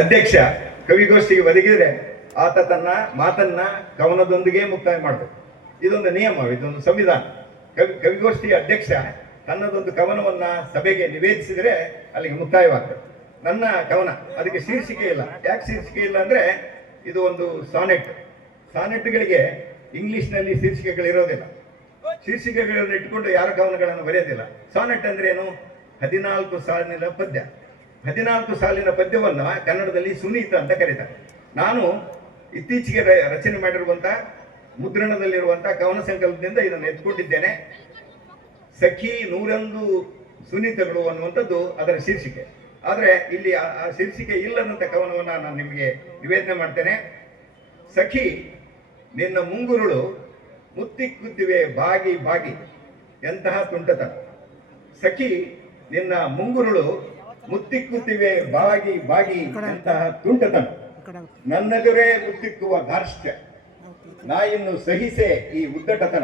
ಅಧ್ಯಕ್ಷ ಕವಿಗೋಷ್ಠಿಗೆ ಒದಗಿದ್ರೆ ಆತ ತನ್ನ ಮಾತನ್ನ ಕವನದೊಂದಿಗೆ ಮುಕ್ತಾಯ ಮಾಡಬೇಕು. ಇದೊಂದು ನಿಯಮ, ಇದೊಂದು ಸಂವಿಧಾನ. ಕವಿಗೋಷ್ಠಿಯ ಅಧ್ಯಕ್ಷ ತನ್ನದೊಂದು ಕವನವನ್ನ ಸಭೆಗೆ ನಿವೇದಿಸಿದರೆ ಅಲ್ಲಿಗೆ ಮುಕ್ತಾಯವಾಗ್ತದೆ. ನನ್ನ ಕವನ ಅದಕ್ಕೆ ಶೀರ್ಷಿಕೆ ಇಲ್ಲ. ಯಾಕೆ ಶೀರ್ಷಿಕೆ ಇಲ್ಲ ಅಂದ್ರೆ ಇದು ಒಂದು ಸಾನೆಟ್ಗಳಿಗೆ ಇಂಗ್ಲಿಷ್ನಲ್ಲಿ ಶೀರ್ಷಿಕೆಗಳಿರೋದಿಲ್ಲ. ಶೀರ್ಷಿಕೆಗಳನ್ನು ಇಟ್ಟುಕೊಂಡು ಯಾರ ಕವನಗಳನ್ನು ಬರೆಯೋದಿಲ್ಲ. ಸಾನೆಟ್ ಅಂದ್ರೆ ಏನು? 14 ಸಾಲಿನ ಪದ್ಯ. 14 ಸಾಲಿನ ಪದ್ಯವನ್ನ ಕನ್ನಡದಲ್ಲಿ ಸುನೀತ ಅಂತ ಕರೀತಾರೆ. ನಾನು ಇತ್ತೀಚೆಗೆ ರಚನೆ ಮಾಡಿರುವಂತ ಮುದ್ರಣದಲ್ಲಿರುವಂತ ಕವನ ಸಂಕಲ್ಪದಿಂದ ಇದನ್ನು ಎತ್ಕೊಂಡಿದ್ದೇನೆ. ಸಖಿ 101 ಸುನೀತಗಳು ಅನ್ನುವಂಥದ್ದು ಅದರ ಶೀರ್ಷಿಕೆ. ಆದರೆ ಇಲ್ಲಿ ಆ ಶೀರ್ಷಿಕೆ ಇಲ್ಲದಂತ ಕವನವನ್ನ ನಾನು ನಿಮಗೆ ನಿವೇದನೆ ಮಾಡ್ತೇನೆ. ಸಖಿ ನಿನ್ನ ಮುಂಗುರುಳು ಮುತ್ತಿಕ್ಕುತ್ತಿವೆ ಬಾಗಿ ಬಾಗಿ, ಎಂತಹ ತುಂಟತನ. ಸಖಿ ನಿನ್ನ ಮುಂಗುರುಳು ಮುತ್ತಿಕ್ಕುತ್ತಿವೆ ಬಾಗಿ ಬಾಗಿ, ಎಂತಹ ತುಂಟತನ. ನನ್ನೆದುರೇ ಮುತ್ತಿಕ್ಕುವ ಗಾರ್ಷ್ಟ್ಯ, ನಾ ಇನ್ನು ಸಹಿಸೆ ಈ ಉದ್ದಟತನ.